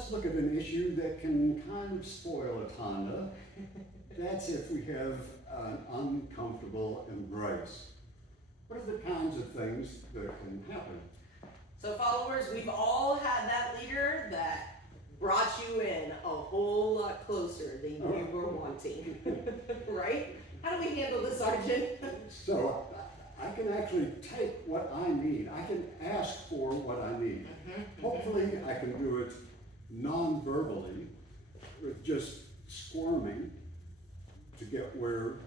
let's look at an issue that can kind of spoil a tanda. That's if we have an uncomfortable embrace. What are the kinds of things that can happen? So followers, we've all had that leader that brought you in a whole lot closer than you were wanting, right? How do we handle this, Sergeant? So I can actually take what I need. I can ask for what I need. Hopefully I can do it non-verbally, with just squirming to get where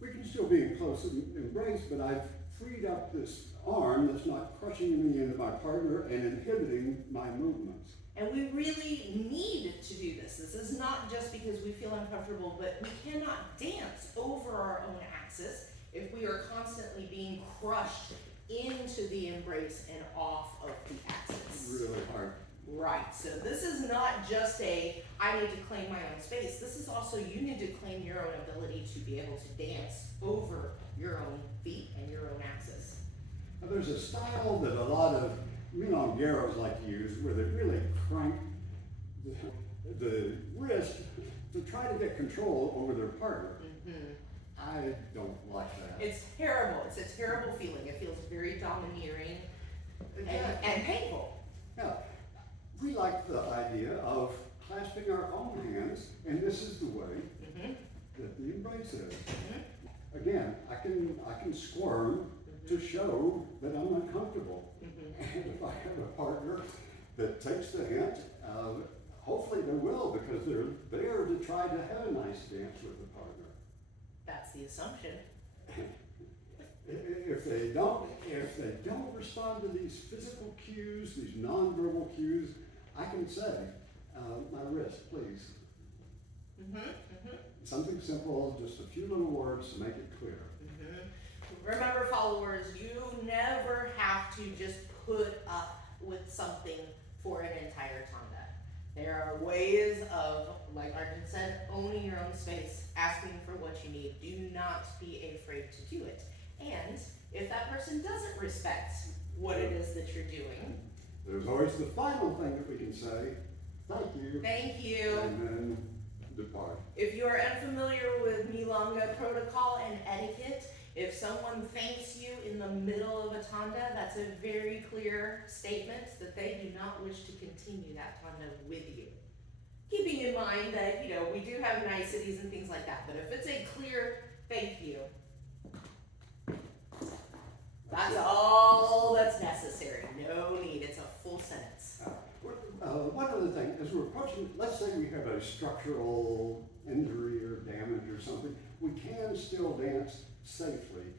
we can still be in close embrace, but I've freed up this arm that's not crushing me into my partner and inhibiting my movements. And we really need to do this. This is not just because we feel uncomfortable, but we cannot dance over our own axis if we are constantly being crushed into the embrace and off of the axis. Really hard. Right, so this is not just a, I need to claim my own space. This is also, you need to claim your own ability to be able to dance over your own feet and your own axis. Now, there's a style that a lot of milongueros like to use where they really crank the wrist to try to get control over their partner. I don't like that. It's terrible. It's a terrible feeling. It feels very domineering and painful. Yeah. We like the idea of clasping our own hands, and this is the way that the embrace is. Again, I can squirm to show that I'm uncomfortable. And if I have a partner that takes the hint, hopefully they will, because they're there to try to have a nice dance with the partner. That's the assumption. If they don't respond to these physical cues, these nonverbal cues, I can say, my wrist, please. Something simple, just a few little words to make it clear. Remember, followers, you never have to just put up with something for an entire tanda. There are ways of, like Arjun said, owning your own space, asking for what you need. Do not be afraid to do it. And if that person doesn't respect what it is that you're doing, there's always the final thing that we can say, thank you. Thank you. And then depart. If you are unfamiliar with milonga protocol and etiquette, if someone thanks you in the middle of a tanda, that's a very clear statement that they do not wish to continue that tanda with you. Keeping in mind that, we do have niceties and things like that, but if it's a clear thank you, that's all that's necessary. No need. It's a full sentence. One other thing, as we're approaching, let's say we have a structural injury or damage or something, we can still dance safely,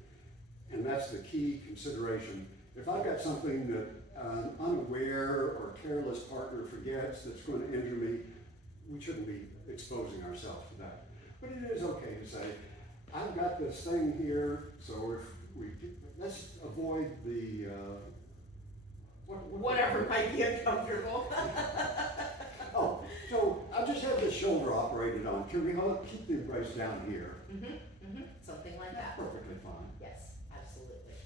and that's the key consideration. If I've got something that an unaware or careless partner forgets that's going to injure me, we shouldn't be exposing ourselves to that. But it is okay to say, I've got this thing here, so if we let's avoid the whatever might be uncomfortable. Oh, so I just had the shoulder operated on. Can we keep the embrace down here? Something like that. Perfectly fine. Yes, absolutely.